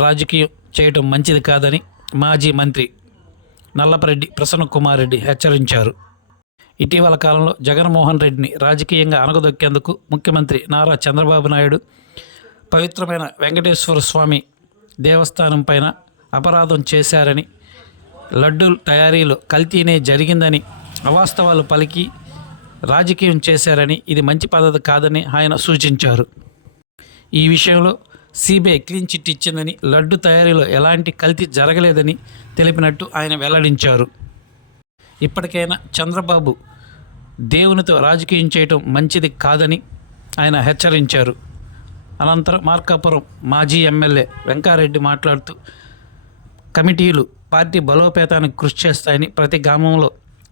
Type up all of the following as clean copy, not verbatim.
రాజకీయం చేయటం మంచిది కాదని మాజీ మంత్రి నల్లపరెడ్డి ప్రసన్నకుమార్ రెడ్డి హెచ్చరించారు. ఇటీవల కాలంలో జగన్మోహన్ రెడ్డిని రాజకీయంగా అణగదొక్కేందుకు ముఖ్యమంత్రి నారా చంద్రబాబు నాయుడు పవిత్రమైన వెంకటేశ్వర స్వామి దేవస్థానం పైన అపరాధం చేశారని, లడ్డూల తయారీలో కల్తీనే జరిగిందని అవాస్తవాలు పలికి రాజకీయం చేశారని, ఇది మంచి పద్ధతి కాదని ఆయన సూచించారు. ఈ విషయంలో సిబిఐ క్లీన్ చిట్ ఇచ్చిందని, లడ్డు తయారీలో ఎలాంటి కల్తీ జరగలేదని తెలిపినట్టు ఆయన వెల్లడించారు. ఇప్పటికైనా చంద్రబాబు దేవునితో రాజకీయం చేయటం మంచిది కాదని ఆయన హెచ్చరించారు. అనంతరం మార్కాపురం మాజీ ఎమ్మెల్యే వెంకారెడ్డి మాట్లాడుతూ కమిటీలు పార్టీ బలోపేతానికి కృషి చేస్తాయని, ప్రతి గ్రామంలో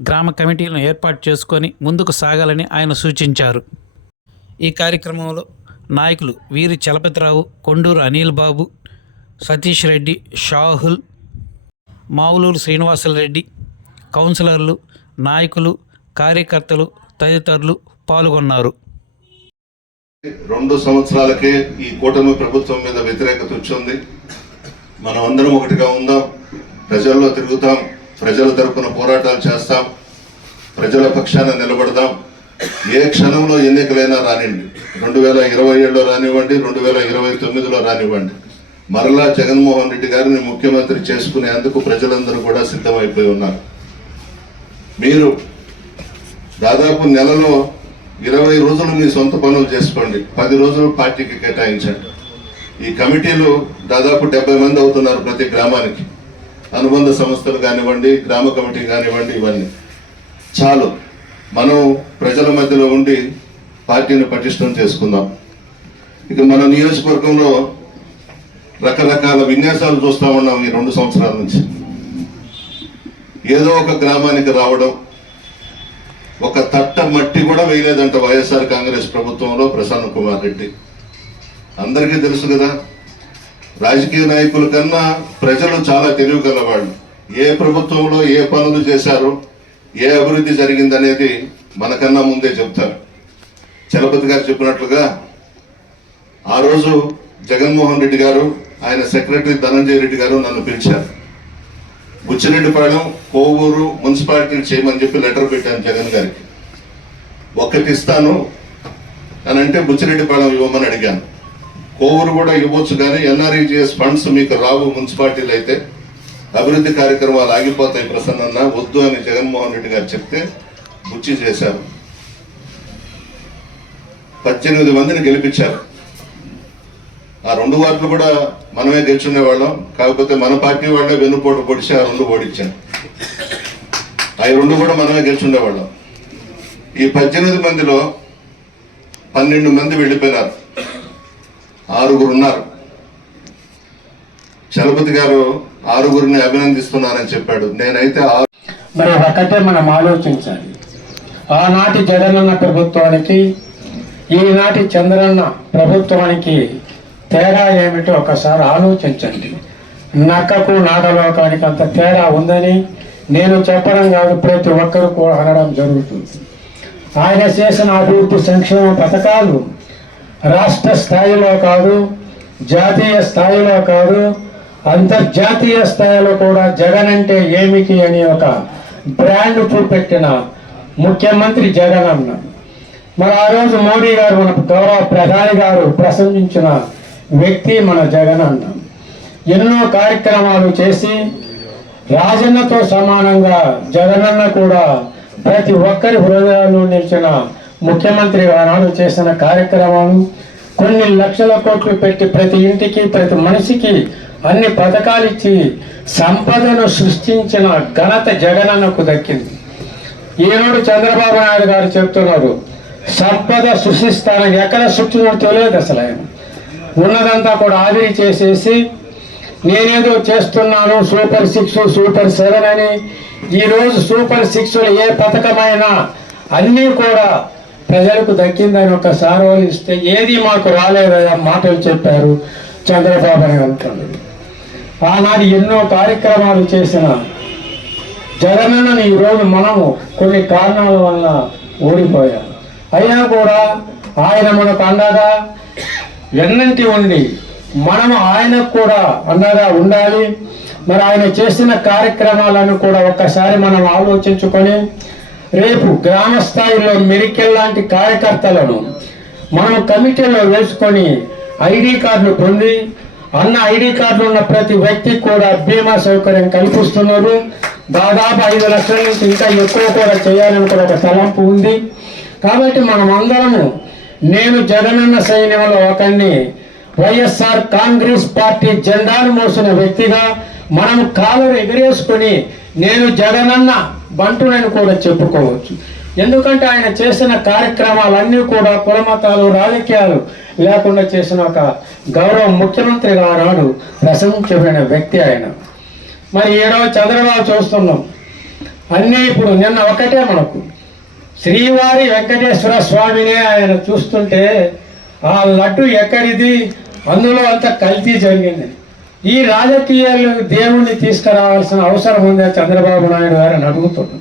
గ్రామ కమిటీలను ఏర్పాటు చేసుకొని ముందుకు సాగాలని ఆయన సూచించారు. ఈ కార్యక్రమంలో నాయకులు వీరి చలపతిరావు, కొండూరు అనిల్ బాబు, సతీష్ రెడ్డి, షాహుల్, మావులూరు శ్రీనివాసులరెడ్డి, కౌన్సిలర్లు, నాయకులు, కార్యకర్తలు తదితరులు పాల్గొన్నారు. 2 సంవత్సరాలకే ఈ కూటమి ప్రభుత్వం మీద వ్యతిరేకత వచ్చింది. మనం అందరం ఒకటిగా ఉందాం, ప్రజల్లో తిరుగుతాం, ప్రజల తరపున పోరాటాలు చేస్తాం, ప్రజల పక్షాన నిలబడదాం. ఏ క్షణంలో ఎన్నికలైనా రానివ్వండి, 2027లో రానివ్వండి, 2029లో రానివ్వండి, మరలా జగన్మోహన్ రెడ్డి గారిని ముఖ్యమంత్రి చేసుకునేందుకు ప్రజలందరూ కూడా సిద్ధమైపోయి ఉన్నారు. మీరు దాదాపు నెలలో 20 రోజులు మీ సొంత పనులు చేసుకోండి, 10 రోజులు పార్టీకి కేటాయించండి. ఈ కమిటీలు దాదాపు 70 మంది అవుతున్నారు ప్రతి గ్రామానికి. అనుబంధ సంస్థలు కానివ్వండి, గ్రామ కమిటీ కానివ్వండి, ఇవన్నీ చాలు. మనం ప్రజల మధ్యలో ఉండి పార్టీని పటిష్టం చేసుకుందాం. ఇక మన నియోజకవర్గంలో రకరకాల విన్యాసాలు చూస్తూ ఉన్నాం ఈ 2 సంవత్సరాల నుంచి. ఏదో ఒక గ్రామానికి రావడం, ఒక తట్ట మట్టి కూడా వేయలేదంట వైఎస్ఆర్ కాంగ్రెస్ ప్రభుత్వంలో ప్రసన్న కుమార్ రెడ్డి. అందరికీ తెలుసు కదా, రాజకీయ నాయకుల కన్నా ప్రజలు చాలా తెలివిగలవాళ్ళు. ఏ ప్రభుత్వంలో ఏ పనులు చేశారు, ఏ అభివృద్ధి జరిగిందనేది మనకన్నా ముందే చెప్తారు. చలపతి గారు చెప్పినట్లుగా ఆ రోజు జగన్మోహన్ రెడ్డి గారు, ఆయన సెక్రటరీ ధనంజయ రెడ్డి గారు నన్ను పిలిచారు. బుచ్చిరెడ్డిపాళెం, కోవూరు మున్సిపాలిటీలు చేయమని చెప్పి లెటర్ పెట్టాను జగన్ గారికి. ఒక్కటి ఇస్తాను అని అంటే బుచ్చిరెడ్డిపాళెం ఇవ్వమని అడిగాను. కోవూరు కూడా ఇవ్వచ్చు, కానీ ఎన్ఆర్ఈజిఎస్ ఫండ్స్ మీకు రావు, మున్సిపాలిటీలు అయితే అభివృద్ధి కార్యక్రమాలు ఆగిపోతాయి ప్రసన్న, వద్దు అని జగన్మోహన్ రెడ్డి గారు చెప్తే బుచ్చి చేశారు. 18 మందిని గెలిపించారు. ఆ 2 వార్డులు కూడా మనమే గెలుచుండేవాళ్ళం, కాకపోతే మన పార్టీ వాళ్ళే వెన్నుపోటు పొడిచి ఆ 2 ఓడించాం. ఆ 2 కూడా మనమే గెలుచుండేవాళ్ళం. ఈ 18 మందిలో 12 మంది వెళ్ళిపోయినారు, 6 ఉన్నారు. చలపతి గారు 6 అభినందిస్తున్నారని చెప్పాడు. నేనైతే మరి ఒకటే మనం ఆలోచించాలి. ఆనాటి జగనన్న ప్రభుత్వానికి ఈనాటి చంద్రన్న ప్రభుత్వానికి తేడా ఏమిటో ఒకసారి ఆలోచించండి. నక్కకు నాగలోకానికి అంత తేడా ఉందని నేను చెప్పడం కాదు, ప్రతి ఒక్కరు కూడా అనడం జరుగుతుంది. ఆయన చేసిన అభివృద్ధి సంక్షేమ పథకాలు రాష్ట్ర స్థాయిలో కాదు, జాతీయ స్థాయిలో కాదు, అంతర్జాతీయ స్థాయిలో కూడా జగన్ అంటే ఏమిటి అని ఒక బ్రాండ్ చూపెట్టిన ముఖ్యమంత్రి జగన్ అన్న. మరి ఆ రోజు మోడీ గారు, మన గౌరవ ప్రధాని గారు ప్రశంసించిన వ్యక్తి మన జగన్ అన్న. ఎన్నో కార్యక్రమాలు చేసి రాజన్నతో సమానంగా జగనన్న కూడా ప్రతి ఒక్కరి హృదయాల్లో నిలిచిన ముఖ్యమంత్రి ఆనాడు చేసిన కార్యక్రమాలు, కొన్ని లక్షల కోట్లు పెట్టి ప్రతి ఇంటికి ప్రతి మనిషికి అన్ని పథకాలు ఇచ్చి సంపదను సృష్టించిన ఘనత జగనన్నకు దక్కింది. ఈనాడు చంద్రబాబు నాయుడు గారు చెప్తున్నారు, సంపద సృష్టిస్తానని. ఎక్కడ సృష్టించడం తెలియదు అసలు. ఆయన ఉన్నదంతా కూడా ఆవిరి చేసేసి నేనేదో చేస్తున్నాను, సూపర్ 6, సూపర్ 7 అని. ఈరోజు సూపర్ 6 ఏ పథకమైనా అన్నీ కూడా ప్రజలకు దక్కిందని ఒకసారి ఇస్తే ఏది మాకు రాలేదయా మాటలు చెప్పారు చంద్రబాబు అని అంటున్నాడు. ఆనాడు ఎన్నో కార్యక్రమాలు చేసిన జగనన్నని ఈరోజు మనము కొన్ని కారణాల వల్ల ఓడిపోయాం. అయినా కూడా ఆయన మనకు అండగా వెన్నంటి ఉండి మనము ఆయనకు కూడా అండగా ఉండాలి. మరి ఆయన చేసిన కార్యక్రమాలను కూడా ఒక్కసారి మనం ఆలోచించుకొని రేపు గ్రామ స్థాయిలో మెరికల్ లాంటి కార్యకర్తలను మనం కమిటీలో వేసుకొని ఐడి కార్డులు పొంది అన్న ఐడి కార్డులు ఉన్న ప్రతి వ్యక్తికి కూడా బీమా సౌకర్యం కల్పిస్తున్నారు. దాదాపు 5 లక్షల నుంచి ఇంకా ఎక్కువ కూడా చేయాలని కూడా ఒక తలంపు ఉంది. కాబట్టి మనం అందరము నేను జగనన్న సైన్యంలో ఒకరిని వైఎస్ఆర్ కాంగ్రెస్ పార్టీ జెండాను మోసిన వ్యక్తిగా మనం కాలును ఎగిరేసుకొని నేను జగనన్న బంటునని కూడా చెప్పుకోవచ్చు. ఎందుకంటే ఆయన చేసిన కార్యక్రమాలన్నీ కూడా కులమతాలు రాజకీయాలు లేకుండా చేసిన ఒక గౌరవ ముఖ్యమంత్రిగా ఆనాడు ప్రశంసించబడిన వ్యక్తి ఆయన. మరి ఈరోజు చంద్రబాబు చూస్తున్నాం అన్నీ ఇప్పుడు నిన్న ఒకటే మనకు శ్రీవారి వెంకటేశ్వర స్వామినే ఆయన చూస్తుంటే ఆ లడ్డు ఎక్కడిది, అందులో అంత కల్తీ జరిగింది. ఈ రాజకీయాలు దేవుణ్ణి తీసుకురావాల్సిన అవసరం ఉందా చంద్రబాబు నాయుడు గారిని అడుగుతున్నాం.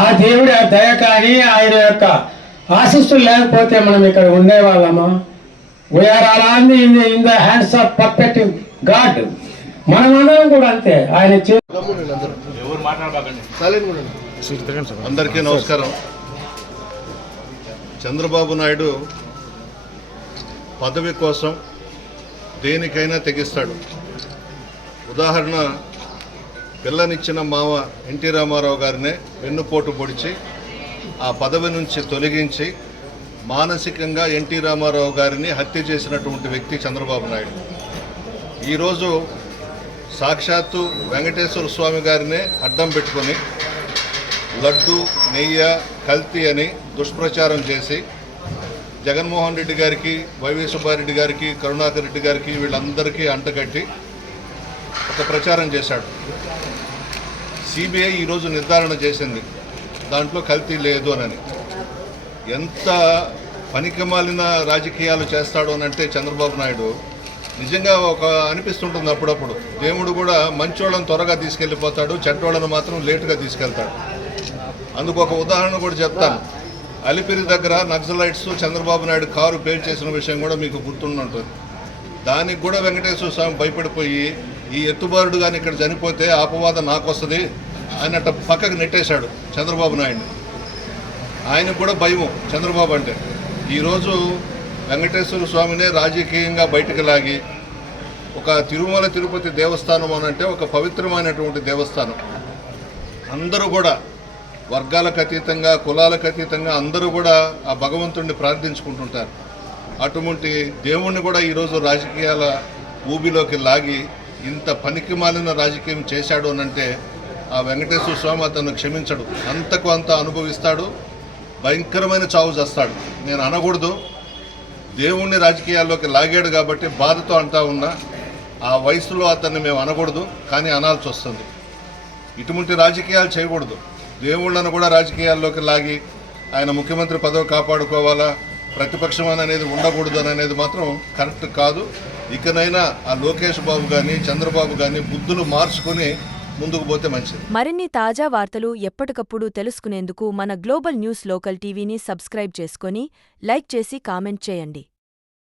ఆ దేవుడి ఆ దయ కానీ ఆయన యొక్క ఆశీస్సులు లేకపోతే మనం ఇక్కడ ఉండేవాళ్ళమా? We are all on in the hands of perfect God. మనమందరం కూడా అంతే. ఆయన అందరికీ నమస్కారం. చంద్రబాబు నాయుడు పదవి కోసం దేనికైనా తెగిస్తాడు. ఉదాహరణ, పిల్లనిచ్చిన మామ ఎన్టీ రామారావు గారినే వెన్నుపోటు పొడిచి ఆ పదవి నుంచి తొలగించి మానసికంగా ఎన్టీ రామారావు గారిని హత్య చేసినటువంటి వ్యక్తి చంద్రబాబు నాయుడు. ఈరోజు సాక్షాత్తు వెంకటేశ్వర స్వామి గారినే అడ్డం పెట్టుకొని లడ్డు నెయ్యి కల్తీ అని దుష్ప్రచారం చేసి జగన్మోహన్ రెడ్డి గారికి, వైవి సుబ్బారెడ్డి గారికి, కరుణాకర్ రెడ్డి గారికి వీళ్ళందరికీ అంటగట్టి ఒక ప్రచారం చేశాడు. సిబిఐ ఈరోజు నిర్ధారణ చేసింది దాంట్లో కల్తీ లేదు అని. ఎంత పనికిమాలిన రాజకీయాలు చేస్తాడు అని అంటే చంద్రబాబు నాయుడు నిజంగా ఒక అనిపిస్తుంటుంది అప్పుడప్పుడు. దేవుడు కూడా మంచోళ్ళని త్వరగా తీసుకెళ్ళిపోతాడు, చెడ్డోళ్ళను మాత్రం లేటుగా తీసుకెళ్తాడు. అందుకు ఒక ఉదాహరణ కూడా చెప్తాను. అలిపిరి దగ్గర Naxalites Chandrababu Naidu car pale చేసిన విషయం కూడా మీకు గుర్తుంటుంది. దానికి కూడా వెంకటేశ్వర స్వామి భయపడిపోయి ఈ ఎత్తుబారుడు కానీ ఇక్కడ చనిపోతే అపవాదం నాకు వస్తుంది అన్నట్టు పక్కకు నెట్టేశాడు చంద్రబాబు నాయుడు. ఆయనకు కూడా భయము చంద్రబాబు అంటే. ఈరోజు వెంకటేశ్వర స్వామినే రాజకీయంగా బయటకు లాగి ఒక తిరుమల తిరుపతి దేవస్థానం అనంటే ఒక పవిత్రమైనటువంటి దేవస్థానం. అందరూ కూడా వర్గాలకు అతీతంగా, కులాలకు అతీతంగా అందరూ కూడా ఆ భగవంతుడిని ప్రార్థించుకుంటుంటారు. అటువంటి దేవుణ్ణి కూడా ఈరోజు రాజకీయాల ఊబిలోకి లాగి ఇంత పనికిమాలిన రాజకీయం చేశాడు అనంటే ఆ వెంకటేశ్వర స్వామి అతను క్షమించడు. అంతకు అంత అనుభవిస్తాడు, భయంకరమైన చావు చేస్తాడు. నేను అనకూడదు, దేవుణ్ణి రాజకీయాల్లోకి లాగాడు కాబట్టి బాధతో అంటా ఉన్నా. ఆ వయసులో అతన్ని మేము అనకూడదు, కానీ అనాల్సి వస్తుంది. ఇటువంటి రాజకీయాలు చేయకూడదు. దేవుళ్ళను కూడా రాజకీయాల్లోకి లాగి ఆయన ముఖ్యమంత్రి పదవి కాపాడుకోవాలా, ప్రతిపక్షం అనేది ఉండకూడదు అనేది మాత్రం కరెక్ట్ కాదు. ఇకనైనా ఆ లోకేష్ బాబు కానీ చంద్రబాబు కానీ బుద్ధులు మార్చుకుని ముందుకు పోతే మంచిది. మరిన్ని తాజా వార్తలు ఎప్పటికప్పుడు తెలుసుకునేందుకు మన గ్లోబల్ న్యూస్ లోకల్ టీవీని సబ్స్క్రైబ్ చేసుకొని లైక్ చేసి కామెంట్ చేయండి.